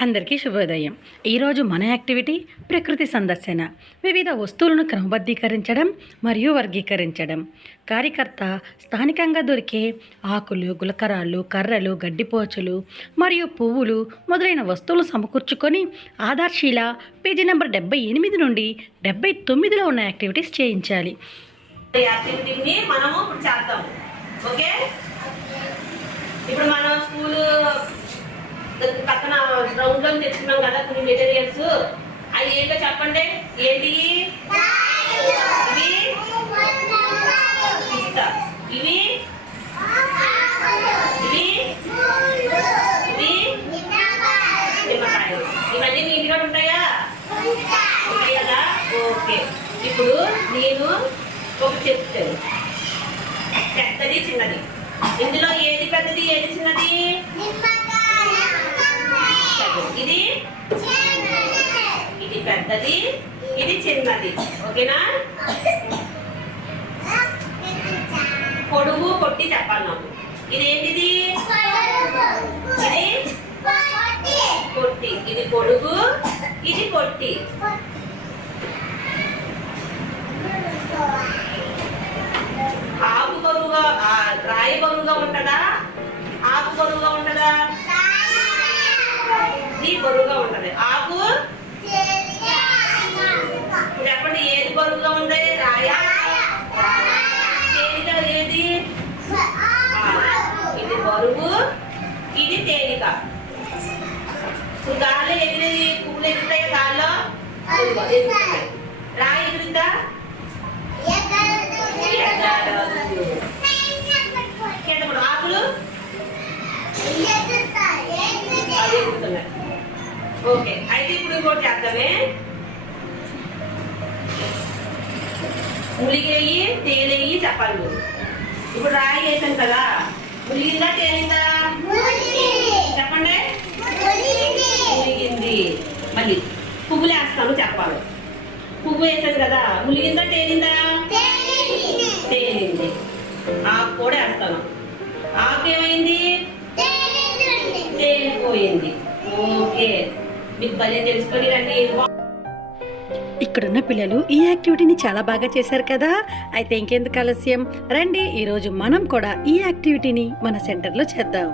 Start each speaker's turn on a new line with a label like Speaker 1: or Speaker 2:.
Speaker 1: అందరికీ శుభోదయం. ఈరోజు మన యాక్టివిటీ ప్రకృతి సందర్శన. వివిధ వస్తువులను క్రమబద్ధీకరించడం మరియు వర్గీకరించడం. కార్యకర్త స్థానికంగా దొరికే ఆకులు గులకరాళ్ళు కర్రలు గడ్డిపోచలు మరియు పువ్వులు మొదలైన వస్తువులు సమకూర్చుకొని ఆధార్శీల పేజీ నెంబర్ డెబ్బై ఎనిమిది నుండి డెబ్బై తొమ్మిదిలో ఉన్న యాక్టివిటీస్ చేయించాలి.
Speaker 2: యాక్టివిటీని మనము ఇప్పుడు చేద్దాం. ఓకే? ఇప్పుడు మనం స్కూల్ పక్కన రౌండ్లో తెచ్చుకున్నాం కదా కొన్ని మెటీరియల్స్ అవి ఏంటో చెప్పండి? ఏంటి? ఇవి? పిస్తా. ఇవి? ఇవి? ఇవి? నిమ్మకాయలు. ఇవన్నీ నీట్గా ఉంటాయా? ఉంటాయి? కదా ఓకే. ఇప్పుడు నేను ఒక చెప్తాను. పెద్దది చిన్నది. ఇందులో ఏది పెద్దది ఏది చిన్నది పెద్దది. ఇది ఇది పెద్దది ఇది చిన్నది. ఓకేనా? పొడుగు పొట్టి చెప్పాలి నాకు. ఇది ఏంటిది ఇది పొట్టి ఇది పొడుగు ఇది పొట్టి ఆకు బరువుగా రాయి బరువుగా ఉంటదా? ఆకు బరువుగా ఉంటదా? ఇది బరువుగా ఉంటది. ఆకు? చెప్పండి ఏది బరువుగా ఉంది? రాయా? తేలిక ఏది? ఇది బరువు ఇది తేలిక గాలి ఎగిరి పువ్వులు ఎగురుతాయి గాల్లో రాయి ఎగురుతా? ఎగరదు. ఆకులు? ఓకే అయితే ఇప్పుడు ఇంకోటి చేద్దామే ములిగేయి తేలేయి చెప్పాలి. ఇప్పుడు రాయి వేసాను కదా. ములిగిందా తేలిందా? చెప్పండి. ములిగింది. మళ్ళీ పువ్వులు వేస్తాను చెప్పాలి. పువ్వు వేసాను కదా. ములిగిందా తేలిందా? తేలింది. ఆకు కూడా వేస్తాను. ఆకు ఏమైంది? తేలిపోయింది. ఓకే. మీకు భలే తెలుసుకొని రండి.
Speaker 1: ఇక్కడున్న పిల్లలు ఈ యాక్టివిటీని చాలా బాగా చేశారు కదా. అయితే ఇంకెందుకు ఆలస్యం? రండి ఈరోజు మనం కూడా ఈ యాక్టివిటీని మన సెంటర్లో చేద్దాం.